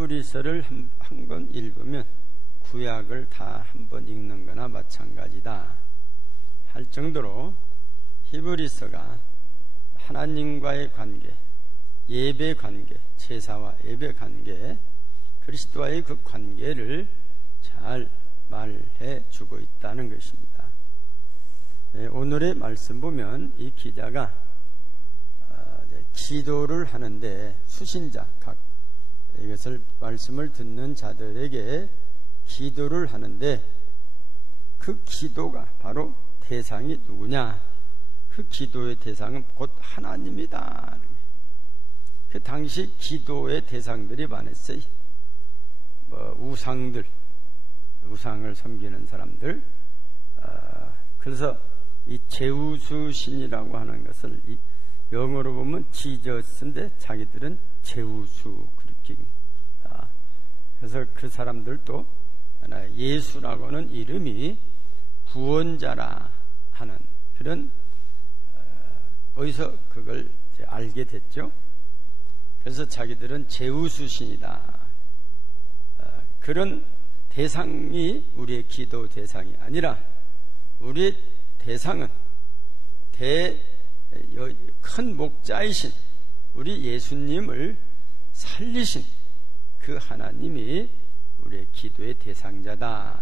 히브리서를 한 번 읽으면 구약을 다 한 번 읽는 거나 마찬가지다 할 정도로 히브리서가 하나님과의 관계, 예배 관계, 제사와 예배 관계, 그리스도와의 그 관계를 잘 말해 주고 있다는 것입니다. 오늘의 말씀 보면 이 기자가 기도를 하는데 수신자, 각 이것을 말씀을 듣는 자들에게 기도를 하는데 그 기도가 바로 대상이 누구냐? 그 기도의 대상은 곧 하나님이다. 그 당시 기도의 대상들이 많았어요. 우상들, 우상을 섬기는 사람들. 그래서 이 제우스 신이라고 하는 것을 영어로 보면 지저스인데 자기들은 제우스 그렇게. 그래서 그 사람들도 예수라고 하는 이름이 구원자라 하는 그런 어디서 그걸 알게 됐죠. 그래서 자기들은 제우스 신이다. 그런 대상이 우리의 기도 대상이 아니라 우리의 대상은 큰 목자이신 우리 예수님을 살리신 그 하나님이 우리의 기도의 대상자다.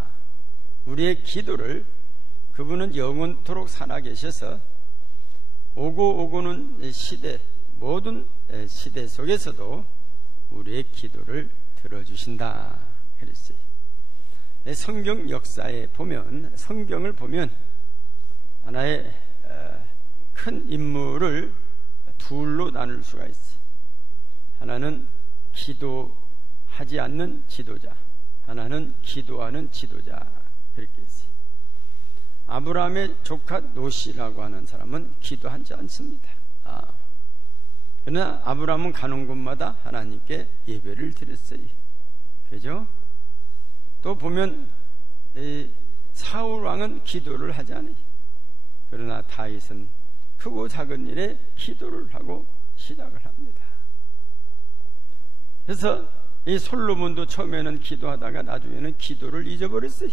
우리의 기도를 그분은 영원토록 살아계셔서 오고는 시대, 모든 시대 속에서도 우리의 기도를 들어주신다 그랬어요. 성경 역사에 보면, 성경을 보면 하나의 큰 인물을 둘로 나눌 수가 있어요. 하나는 기도하지 않는 지도자, 하나는 기도하는 지도자, 그렇게 했어요. 아브라함의 조카 노시라고 하는 사람은 기도하지 않습니다. 그러나 아브라함은 가는 곳마다 하나님께 예배를 드렸어요. 그죠? 또 보면 사울 왕은 기도를 하지 않아요. 그러나 다윗은 크고 작은 일에 기도를 하고 시작을 합니다. 그래서 이 솔로몬도 처음에는 기도하다가 나중에는 기도를 잊어버렸어요.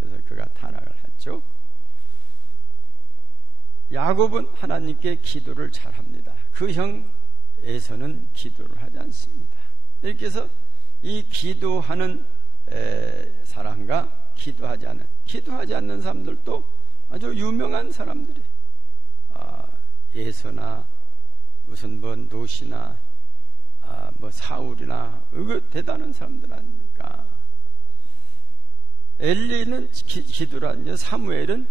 그래서 그가 타락을 했죠. 야곱은 하나님께 기도를 잘합니다. 그 형 에서는 기도를 하지 않습니다. 이렇게 해서 이 기도하는 사람과 기도하지 않는 사람들도 아주 유명한 사람들이 예서나 무슨 노시나 사울이나 이거 대단한 사람들 아닙니까? 엘리는 기도를 하는데 사무엘은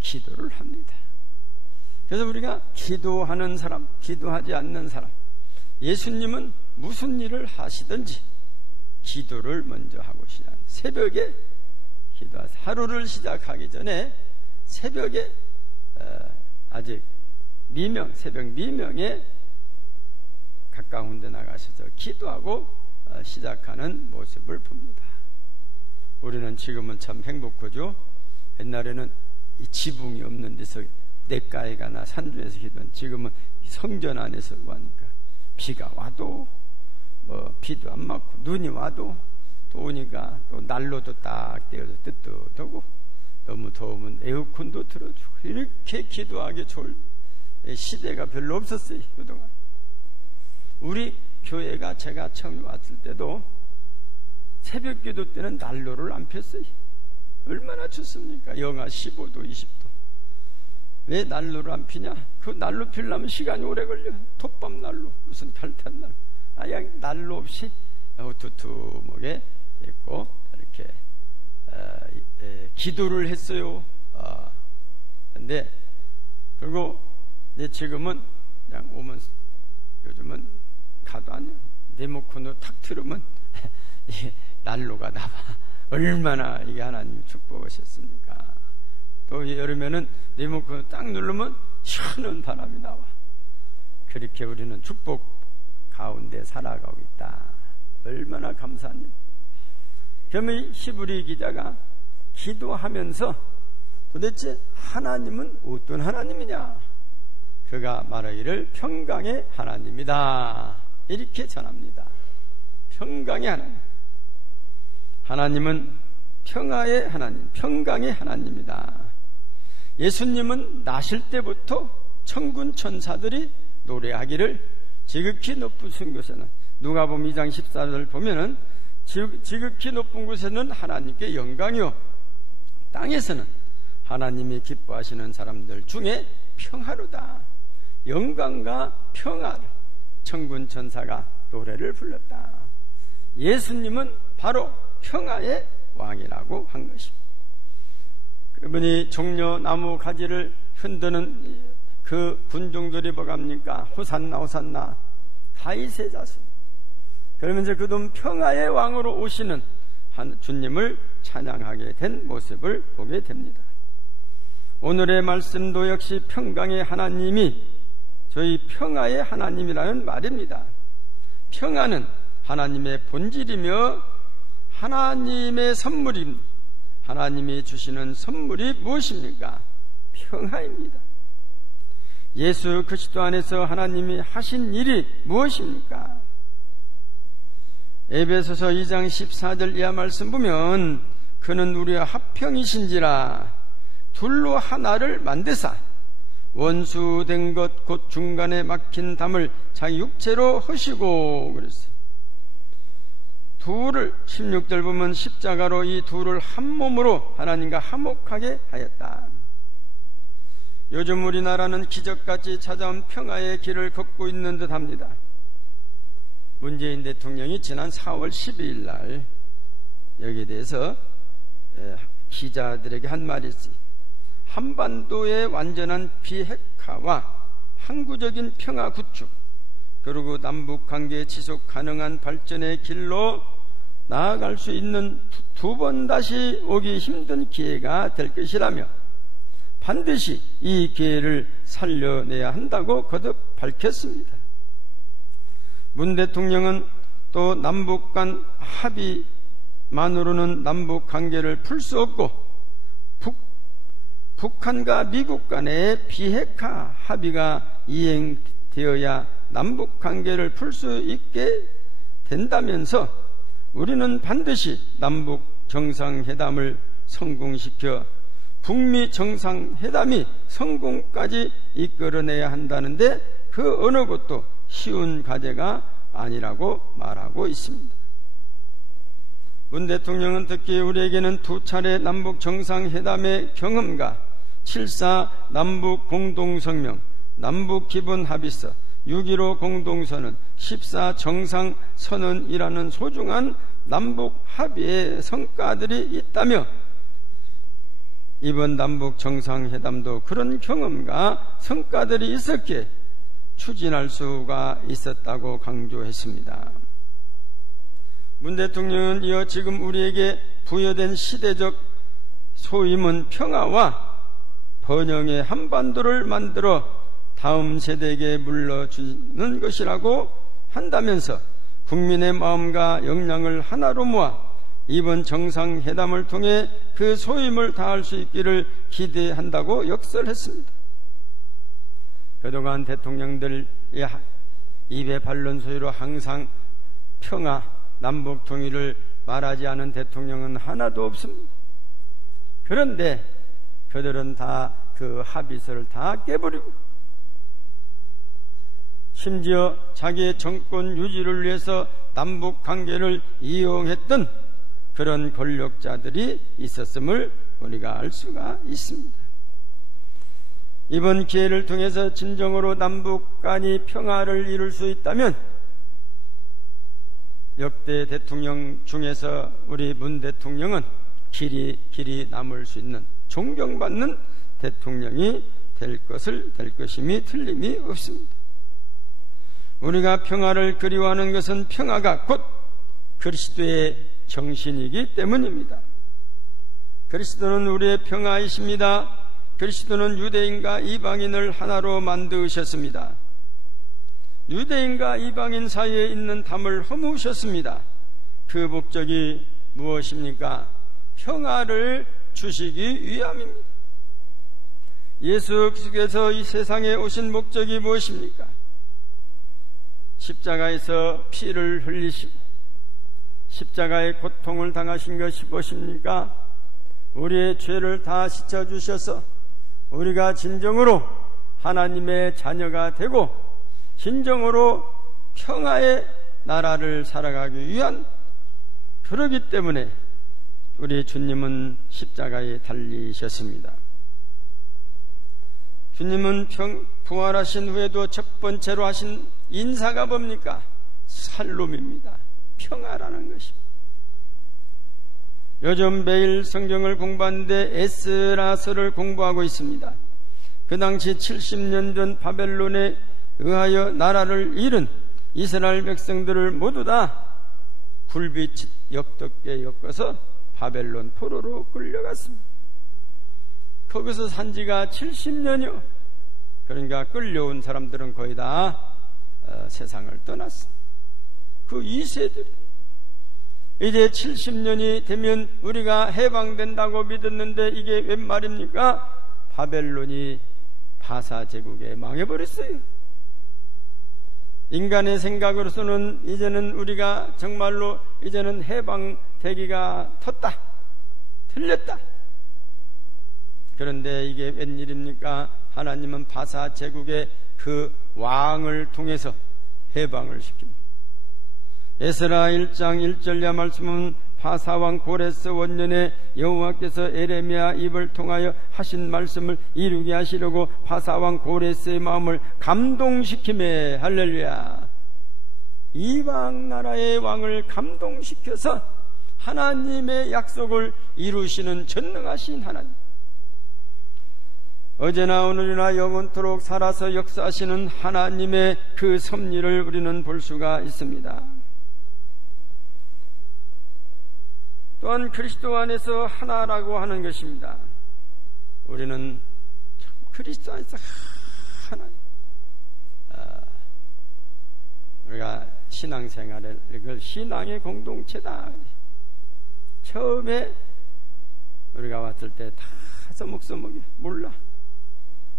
기도를 합니다. 그래서 우리가 기도하는 사람, 기도하지 않는 사람, 예수님은 무슨 일을 하시든지 기도를 먼저 하고 시작. 새벽에 기도하세요. 하루를 시작하기 전에 새벽에 아직 새벽 미명에 가까운 데 나가셔서 기도하고 시작하는 모습을 봅니다. 우리는 지금은 참 행복하죠. 옛날에는 이 지붕이 없는 데서 냇가에 가나 산중에서 기도한, 지금은 성전 안에서 하니까 비가 와도 비도 안 맞고 눈이 와도 또 오니까 또 난로도 딱 떼어서 뜨뜻하고 너무 더우면 에어컨도 틀어주고 이렇게 기도하기 좋을 시대가 별로 없었어요. 그동안 우리 교회가 제가 처음 왔을 때도 새벽 기도 때는 난로를 안 폈어요. 얼마나 춥습니까? 영하 15도 20도. 왜 난로를 안 피냐? 그 난로 피려면 시간이 오래 걸려. 톱밥 난로, 무슨 갈탄 난로. 그냥 난로 없이 두툼하게 있고 이렇게 기도를 했어요. 근데 그리고 이제 지금은 그냥 오면 요즘은 가도 안 해요. 리모컨으로 탁 틀으면 난로가 나와. 얼마나 이게 하나님 축복하셨습니까? 또 여름에는 리모컨을 딱 누르면 시원한 바람이 나와. 그렇게 우리는 축복 가운데 살아가고 있다. 얼마나 감사한 일. 그러면 히브리 기자가 기도하면서 도대체 하나님은 어떤 하나님이냐? 그가 말하기를 평강의 하나님이다. 이렇게 전합니다. 평강의 하나님. 하나님은 평화의 하나님, 평강의 하나님이다. 예수님은 나실 때부터 천군 천사들이 노래하기를 지극히 높으신 곳에는, 누가복음 2장 14절을 보면은 지극히 높은 곳에는 하나님께 영광이요, 땅에서는 하나님이 기뻐하시는 사람들 중에 평화로다. 영광과 평화를 천군 천사가 노래를 불렀다. 예수님은 바로 평화의 왕이라고 한 것입니다. 그분이 종려 나무 가지를 흔드는 그 군중들이 뭐갑니까? 호산나 호산나 다윗의 자손. 그러면서 그분 평화의 왕으로 오시는 주님을 찬양하게 된 모습을 보게 됩니다. 오늘의 말씀도 역시 평강의 하나님이 저희 평화의 하나님이라는 말입니다. 평화는 하나님의 본질이며 하나님의 선물입니다. 하나님이 주시는 선물이 무엇입니까? 평화입니다. 예수 그리스도 안에서 하나님이 하신 일이 무엇입니까? 에베소서 2장 14절 이하 말씀 보면 그는 우리와 합평이신지라 둘로 하나를 만드사 원수된 것 곧 중간에 막힌 담을 자기 육체로 허시고 그랬어요. 둘을 16절 보면 십자가로 이 둘을 한 몸으로 하나님과 화목하게 하였다. 요즘 우리나라는 기적같이 찾아온 평화의 길을 걷고 있는 듯 합니다. 문재인 대통령이 지난 4월 12일 날 여기에 대해서 기자들에게 한 말이 있어요. 한반도의 완전한 비핵화와 항구적인 평화 구축, 그리고 남북관계 지속 가능한 발전의 길로 나아갈 수 있는 두 번 다시 오기 힘든 기회가 될 것이라며 반드시 이 기회를 살려내야 한다고 거듭 밝혔습니다. 문 대통령은 또 남북 간 합의만으로는 남북 관계를 풀 수 없고 북한과 미국 간의 비핵화 합의가 이행되어야 남북 관계를 풀 수 있게 된다면서 우리는 반드시 남북 정상회담을 성공시켜 북미 정상회담이 성공까지 이끌어내야 한다는데 그 어느 것도 쉬운 과제가 아니라고 말하고 있습니다. 문 대통령은 특히 우리에게는 두 차례 남북 정상회담의 경험과 7.4 남북 공동성명, 남북 기본 합의서, 6.15 공동선언, 14 정상선언이라는 소중한 남북 합의의 성과들이 있다며 이번 남북 정상회담도 그런 경험과 성과들이 있었기에 추진할 수가 있었다고 강조했습니다. 문 대통령은 이어 지금 우리에게 부여된 시대적 소임은 평화와 번영의 한반도를 만들어 다음 세대에게 물려주는 것이라고 한다면서 국민의 마음과 역량을 하나로 모아 이번 정상회담을 통해 그 소임을 다할 수 있기를 기대한다고 역설했습니다. 그동안 대통령들의 입의 반론 소리로 항상 평화, 남북 통일을 말하지 않은 대통령은 하나도 없습니다. 그런데 그들은 다 그 합의서를 다 깨버리고 심지어 자기의 정권 유지를 위해서 남북 관계를 이용했던 그런 권력자들이 있었음을 우리가 알 수가 있습니다. 이번 기회를 통해서 진정으로 남북 간이 평화를 이룰 수 있다면 역대 대통령 중에서 우리 문 대통령은 길이 남을 수 있는 존경받는 대통령이 될 것임이 틀림이 없습니다. 우리가 평화를 그리워하는 것은 평화가 곧 그리스도의 정신이기 때문입니다. 그리스도는 우리의 평화이십니다. 그리스도는 유대인과 이방인을 하나로 만드셨습니다. 유대인과 이방인 사이에 있는 담을 허무셨습니다. 그 목적이 무엇입니까? 평화를 주시기 위함입니다. 예수 그리스도께서 이 세상에 오신 목적이 무엇입니까? 십자가에서 피를 흘리시고 십자가의 고통을 당하신 것이 무엇입니까? 우리의 죄를 다 씻어주셔서 우리가 진정으로 하나님의 자녀가 되고 진정으로 평화의 나라를 살아가기 위한, 그러기 때문에 우리 주님은 십자가에 달리셨습니다. 주님은 부활하신 후에도 첫 번째로 하신 인사가 뭡니까? 살롬입니다. 평화라는 것입니다. 요즘 매일 성경을 공부하는데 에스라서를 공부하고 있습니다. 그 당시 70년 전 바벨론에 의하여 나라를 잃은 이스라엘 백성들을 모두 다 굴빛 역덮게 엮어서 바벨론 포로로 끌려갔습니다. 거기서 산 지가 70년이요. 그러니까 끌려온 사람들은 거의 다 세상을 떠났습니다. 그 2세들이 이제 70년이 되면 우리가 해방된다고 믿었는데 이게 웬 말입니까? 바벨론이 바사 제국에 망해버렸어요. 인간의 생각으로서는 이제는 우리가 정말로 이제는 해방되기가 텄다, 틀렸다. 그런데 이게 웬일입니까? 하나님은 바사 제국의 그 왕을 통해서 해방을 시킵니다. 에스라 1장 1절의 말씀은 바사왕 고레스 원년에 여호와께서 에레미야 입을 통하여 하신 말씀을 이루게 하시려고 바사왕 고레스의 마음을 감동시키매, 할렐루야, 이방 나라의 왕을 감동시켜서 하나님의 약속을 이루시는 전능하신 하나님, 어제나 오늘이나 영원토록 살아서 역사하시는 하나님의 그 섭리를 우리는 볼 수가 있습니다. 또한 그리스도 안에서 하나라고 하는 것입니다. 우리는 그리스도 안에서 하나. 우리가 신앙생활을, 이걸 신앙의 공동체다. 처음에 우리가 왔을 때 다 서먹서먹해, 몰라.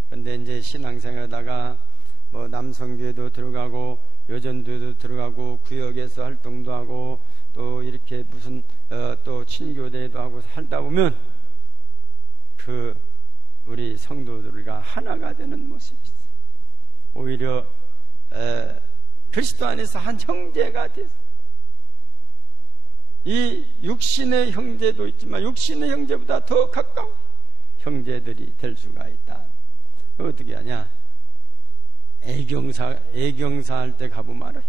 근데 이제 신앙생활하다가 뭐 남성교회도 들어가고 여전교회도 들어가고 구역에서 활동도 하고 또 이렇게 무슨 또 친교대회도 하고 살다 보면 그 우리 성도들과 하나가 되는 모습이 있어요. 오히려 그리스도 안에서 한 형제가 돼서, 이 육신의 형제도 있지만 육신의 형제보다 더 가까운 형제들이 될 수가 있다. 어떻게 하냐? 애경사 할 때 가보면 알아요.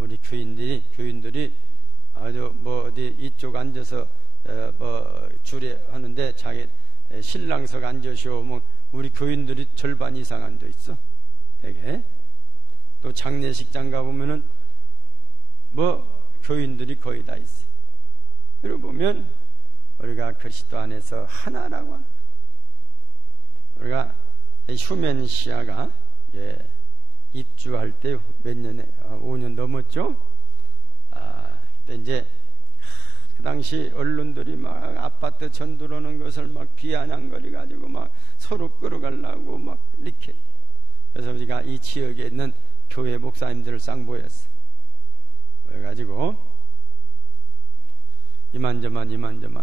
우리 교인들이 아주 뭐 어디 이쪽 앉아서 뭐 줄에 하는데 자기 신랑석 앉으시오. 뭐 우리 교인들이 절반 이상 앉아 있어. 되게. 또 장례식장 가보면은 뭐 교인들이 거의 다 있어. 그러고 보면 우리가 그리스도 안에서 하나라고 하는, 우리가 휴멘시아가 입주할 때 몇 년에 5년 넘었죠. 그때 이제 그 당시 언론들이 막 아파트 전두르는 것을 막 비아냥거리 가지고 막 서로 끌어가려고 막 이렇게. 그래서 우리가 이 지역에 있는 교회 목사님들을 쌍보였어요. 그래가지고 이만저만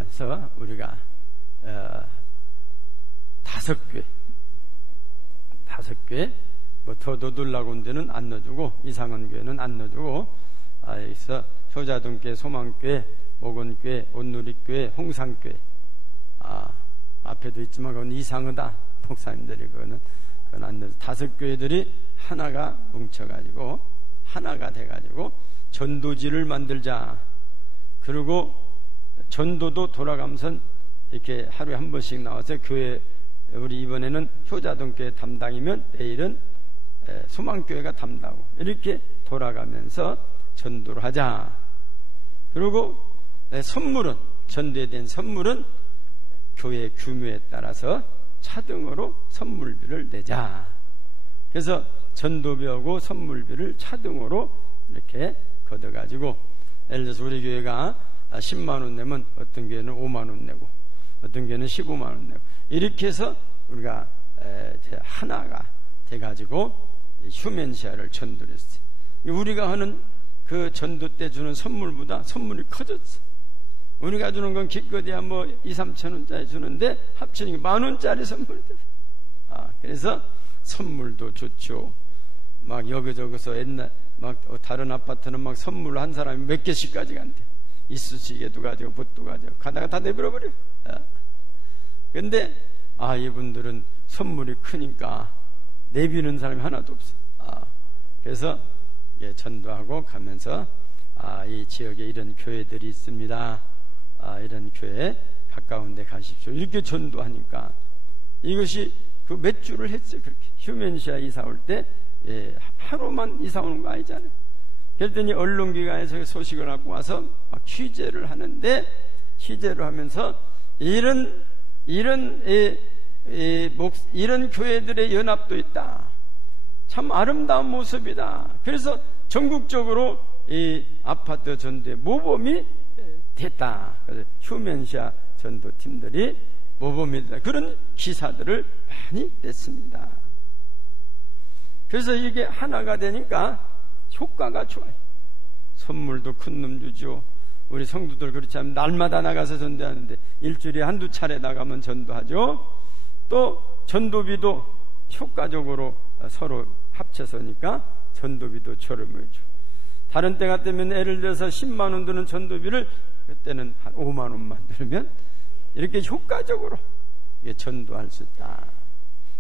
해서 우리가 5교회 뭐 더 넣어두려고 한 데는 안 넣어주고, 이상한 교회는 안 넣어주고, 여기서 효자동교회, 소망교회, 목원교회, 온누리교회, 홍상교회, 앞에도 있지만 그건 이상하다. 목사님들이 그건 안 넣어서 5교회들이 하나가 뭉쳐가지고 하나가 돼가지고 전도지를 만들자. 그리고 전도도 돌아가면서 이렇게 하루에 한 번씩 나와서 교회, 우리 이번에는 효자동교회 담당이면 내일은 소망교회가 담당하고 이렇게 돌아가면서 전도를 하자. 그리고 선물은, 전도에 대한 선물은 교회 규모에 따라서 차등으로 선물비를 내자. 그래서 전도비하고 선물비를 차등으로 이렇게 걷어가지고, 예를 들어서 우리 교회가 10만원 내면 어떤 교회는 5만원 내고 어떤 교회는 15만원 내고 이렇게 해서 우리가 하나가 돼가지고 휴멘시아를 전도를 했어요. 우리가 하는 그 전도 때 주는 선물보다 선물이 커졌어. 우리가 주는 건 기껏해야 뭐 2, 3천 원짜리 주는데 합치니까 10,000원짜리 선물들. 그래서 선물도 좋죠. 막 여기저기서 옛날 막 다른 아파트는 막 선물 한 사람이 몇 개씩 가져간대. 이쑤시개도 가지고 붓도 가지고 가다가 다 내버려버려. 근데 이분들은 선물이 크니까 내비는 사람이 하나도 없어. 그래서 전도하고 가면서 이 지역에 이런 교회들이 있습니다. 이런 교회 가까운 데 가십시오. 이렇게 전도하니까 이것이 그 몇 주를 했어요. 그렇게 휴멘시아 이사 올 때 하루만 이사 오는 거 아니잖아요. 그랬더니 언론기관에서 소식을 갖고 와서 막 취재를 하는데, 취재를 하면서 이런 교회들의 연합도 있다. 참 아름다운 모습이다. 그래서 전국적으로 이 아파트 전도의 모범이 됐다. 그래서 휴멘시아 전도팀들이 모범이 됐다. 그런 기사들을 많이 냈습니다. 그래서 이게 하나가 되니까 효과가 좋아요. 선물도 큰 놈 주죠. 우리 성도들 그렇지 않으면 날마다 나가서 전도하는데 일주일에 한두 차례 나가면 전도하죠. 또 전도비도 효과적으로 서로 합쳐서니까 전도비도 저렴해죠. 다른 때 같으면 예를 들어서 10만 원 드는 전도비를 그때는 한 5만 원만 들으면 이렇게 효과적으로 전도할 수 있다.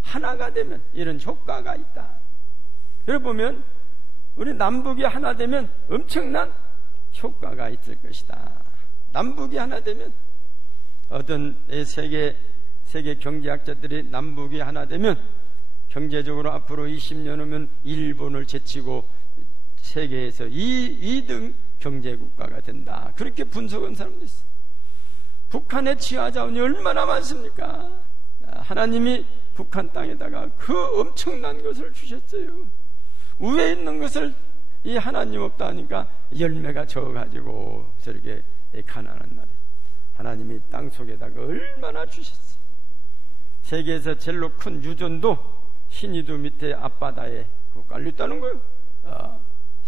하나가 되면 이런 효과가 있다. 그래 보면 우리 남북이 하나 되면 엄청난 효과가 있을 것이다. 남북이 하나 되면 어떤 세계 경제학자들이 남북이 하나 되면 경제적으로 앞으로 20년 후면 일본을 제치고 세계에서 2등 경제국가가 된다. 그렇게 분석한 사람도 있어요. 북한의 지하자원이 얼마나 많습니까? 하나님이 북한 땅에다가 그 엄청난 것을 주셨어요. 위에 있는 것을 이 하나님 없다 하니까 열매가 적어가지고 저렇게 가난한 날에 하나님이 땅 속에다가 얼마나 주셨어요. 세계에서 제일 큰 유전도 신이도 밑에 앞바다에 깔렸다는 거예요.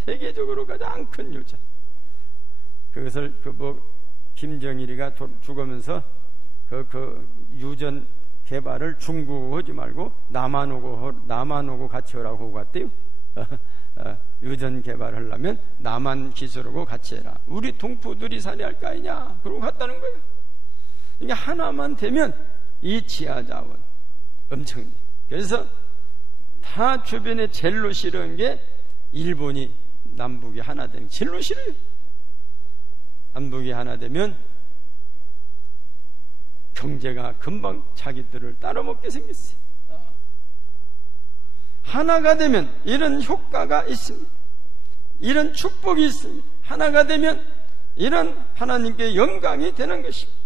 세계적으로 가장 큰 유전. 그것을 김정일이가 죽으면서 그 유전 개발을 중국 하지 말고 남한 오고 같이 하라고 하고 갔대요. 유전 개발하려면 남한 기술하고 같이 해라. 우리 동포들이 살해할 거 아니냐. 그러고 갔다는 거예요. 이게 하나만 되면 이 지하자원 엄청. 그래서 다 주변에 제일로 싫어한 게 일본이 남북이 하나 되는 게 제일로 싫어요. 남북이 하나 되면 경제가 금방 자기들을 따라먹게 생겼어요. 하나가 되면 이런 효과가 있습니다. 이런 축복이 있습니다. 하나가 되면 이런 하나님께 영광이 되는 것입니다.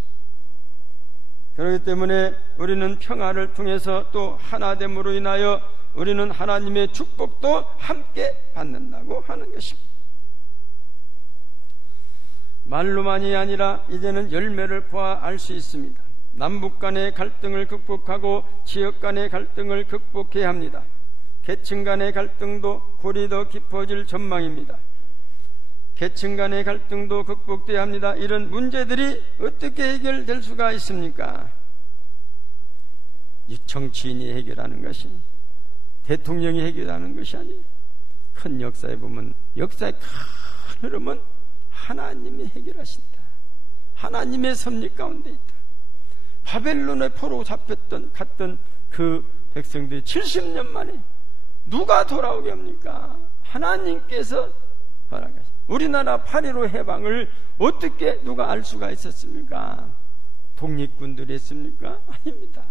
그렇기 때문에 우리는 평화를 통해서 또 하나됨으로 인하여 우리는 하나님의 축복도 함께 받는다고 하는 것입니다. 말로만이 아니라 이제는 열매를 보아 알 수 있습니다. 남북 간의 갈등을 극복하고 지역 간의 갈등을 극복해야 합니다. 계층 간의 갈등도 골이 더 깊어질 전망입니다. 계층 간의 갈등도 극복돼야 합니다. 이런 문제들이 어떻게 해결될 수가 있습니까? 정치인이 해결하는 것이, 대통령이 해결하는 것이 아니에요. 큰 역사에 보면 역사의 큰 흐름은 하나님이 해결하신다. 하나님의 섭리 가운데 있다. 바벨론의 포로 갔던 그 백성들이 70년 만에 누가 돌아오게 합니까? 하나님께서 허락하신. 우리나라 8.15 해방을 어떻게 누가 알 수가 있었습니까? 독립군들이 했습니까? 아닙니다.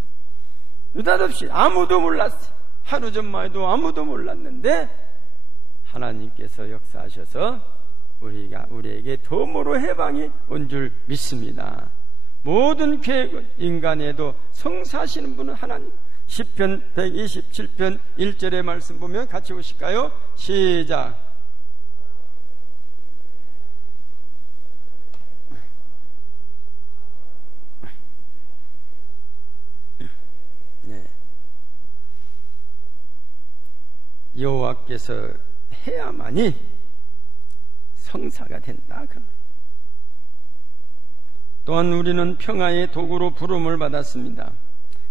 느닷없이 아무도 몰랐어요. 하루 전만 해도 아무도 몰랐는데 하나님께서 역사하셔서 우리에게 덤으로 해방이 온 줄 믿습니다. 모든 계획은 인간에도 성사하시는 분은 하나님. 시편 127편 1절의 말씀 보면 같이 보실까요? 시작. 네. 여호와께서 해야만이 성사가 된다. 또한 우리는 평화의 도구로 부름을 받았습니다.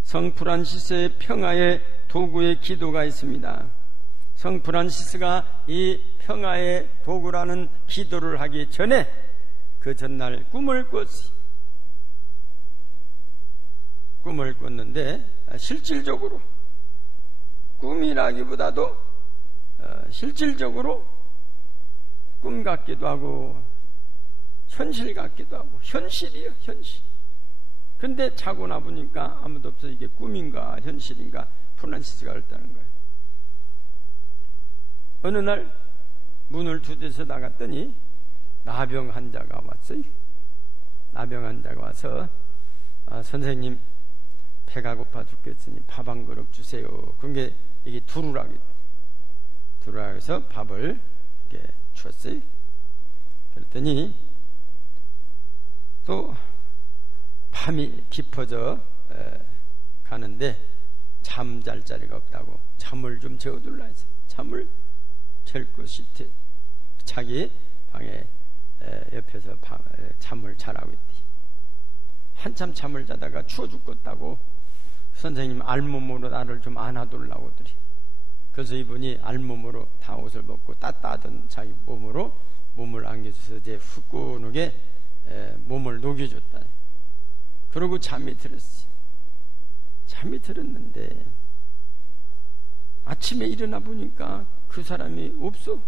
성 프란시스의 평화의 도구의 기도가 있습니다. 성 프란시스가 이 평화의 도구라는 기도를 하기 전에 그 전날 꿈을 꿨어요. 꿈을 꿨는데 실질적으로 꿈이라기보다도 실질적으로 꿈 같기도 하고 현실 같기도 하고 현실이에요. 현실. 근데 자고 나보니까 아무도 없어. 이게 꿈인가 현실인가 프란시스가 그랬다는 거예요. 어느 날 문을 두드려서 나갔더니 나병 환자가 왔어요. 나병 환자가 와서 선생님 배가 고파 죽겠으니 밥 한 그릇 주세요. 그게 이게 두루라고 해서 밥을 이렇게 줬어요. 그랬더니 또 밤이 깊어져 가는데 잠잘 자리가 없다고 잠을 좀 재워둘라 해서 잠을 잴 곳이 자기 방에 옆에서 잠을 자라고 있대. 한참 잠을 자다가 추워 죽겠다고 선생님 알몸으로 나를 좀 안아둘라고 하더니 그래서 이분이 알몸으로 다 옷을 벗고 따뜻하던 자기 몸으로 몸을 안겨줘서 이제 후끈하게 몸을 녹여줬다. 그러고 잠이 들었어요. 잠이 들었는데 아침에 일어나 보니까 그 사람이 없어.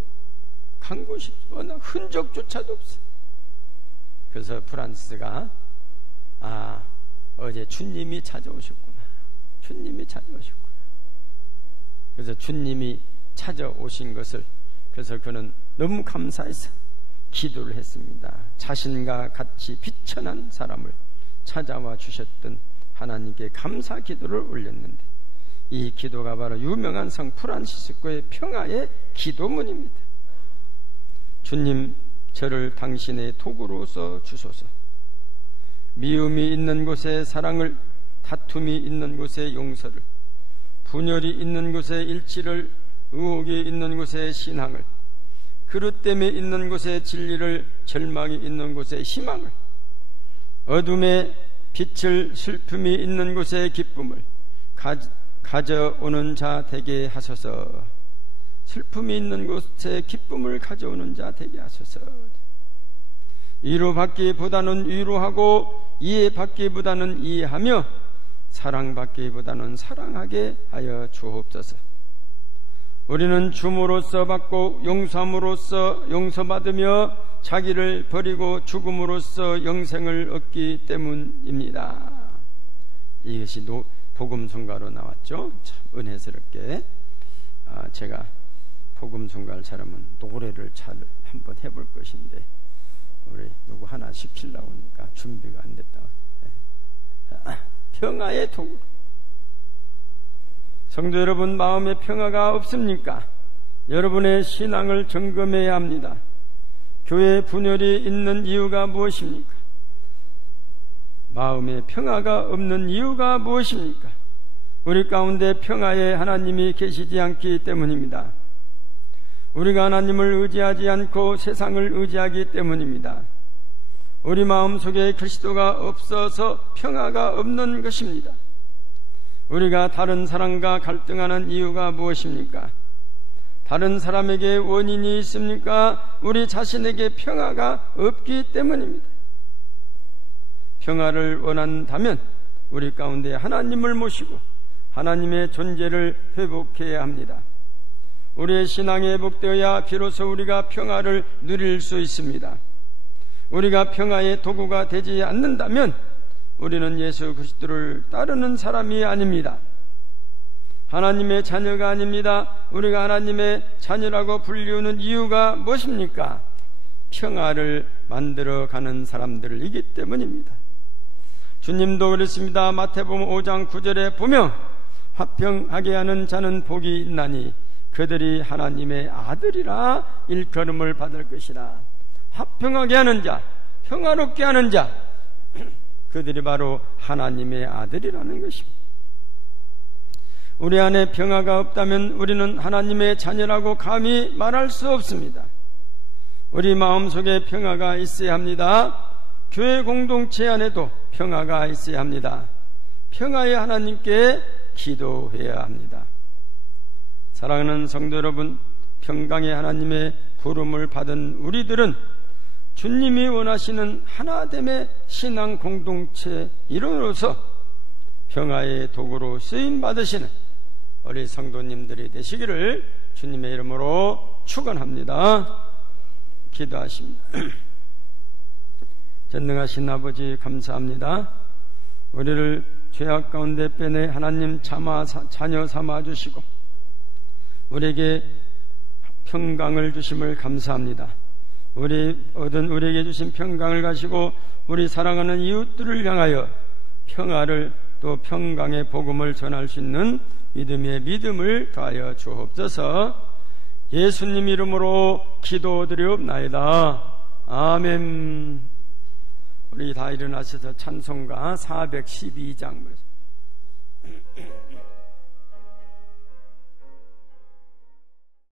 간 곳이 어느 흔적조차도 없어. 그래서 프란시스가 어제 주님이 찾아오셨구나. 주님이 찾아오셨구나. 그래서 주님이 찾아오신 것을 그래서 그는 너무 감사해서 기도를 했습니다. 자신과 같이 비천한 사람을 찾아와 주셨던 하나님께 감사 기도를 올렸는데 이 기도가 바로 유명한 성 프란시스코의 평화의 기도문입니다. 주님, 저를 당신의 도구로서 주소서. 미움이 있는 곳에 사랑을, 다툼이 있는 곳에 용서를, 분열이 있는 곳에 일치를, 의혹이 있는 곳에 신앙을, 그릇됨이 있는 곳에 진리를, 절망이 있는 곳에 희망을, 어둠에 빛을, 슬픔이 있는 곳에 기쁨을 가져오는 자 되게 하소서. 슬픔이 있는 곳에 기쁨을 가져오는 자 되게 하소서. 위로받기보다는 위로하고 이해받기보다는 이해하며 사랑받기보다는 사랑하게 하여 주옵소서. 우리는 줌으로써 받고 용서함으로써 용서받으며 자기를 버리고 죽음으로써 영생을 얻기 때문입니다. 이것이 복음성가로 나왔죠. 참 은혜스럽게. 제가 복음성가를 잘하면 노래를 잘 한번 해볼 것인데 우리 누구 하나 시키려고 하니까 준비가 안 됐다고. 평화의 도구. 성도 여러분, 마음에 평화가 없습니까? 여러분의 신앙을 점검해야 합니다. 교회 분열이 있는 이유가 무엇입니까? 마음에 평화가 없는 이유가 무엇입니까? 우리 가운데 평화의 하나님이 계시지 않기 때문입니다. 우리가 하나님을 의지하지 않고 세상을 의지하기 때문입니다. 우리 마음속에 그리스도가 없어서 평화가 없는 것입니다. 우리가 다른 사람과 갈등하는 이유가 무엇입니까? 다른 사람에게 원인이 있습니까? 우리 자신에게 평화가 없기 때문입니다. 평화를 원한다면 우리 가운데 하나님을 모시고 하나님의 존재를 회복해야 합니다. 우리의 신앙이 회복되어야 비로소 우리가 평화를 누릴 수 있습니다. 우리가 평화의 도구가 되지 않는다면 우리는 예수 그리스도를 따르는 사람이 아닙니다. 하나님의 자녀가 아닙니다. 우리가 하나님의 자녀라고 불리우는 이유가 무엇입니까? 평화를 만들어가는 사람들이기 때문입니다. 주님도 그랬습니다. 마태복음 5장 9절에 보면 화평하게 하는 자는 복이 있나니 그들이 하나님의 아들이라 일컬음을 받을 것이라. 화평하게 하는 자, 평화롭게 하는 자, 그들이 바로 하나님의 아들이라는 것입니다. 우리 안에 평화가 없다면 우리는 하나님의 자녀라고 감히 말할 수 없습니다. 우리 마음속에 평화가 있어야 합니다. 교회 공동체 안에도 평화가 있어야 합니다. 평화의 하나님께 기도해야 합니다. 사랑하는 성도 여러분, 평강의 하나님의 부름을 받은 우리들은 주님이 원하시는 하나됨의 신앙 공동체 일원으로서 평화의 도구로 쓰임 받으시는 우리 성도님들이 되시기를 주님의 이름으로 축원합니다. 기도하십니다. 전능하신 아버지 감사합니다. 우리를 죄악 가운데 빼내 하나님 자녀 삼아주시고 우리에게 평강을 주심을 감사합니다. 우리에게 주신 평강을 가지고 우리 사랑하는 이웃들을 향하여 평화를 또 평강의 복음을 전할 수 있는 믿음을 더하여 주옵소서. 예수님 이름으로 기도드리옵나이다. 아멘. 우리 다 일어나셔서 찬송가 412장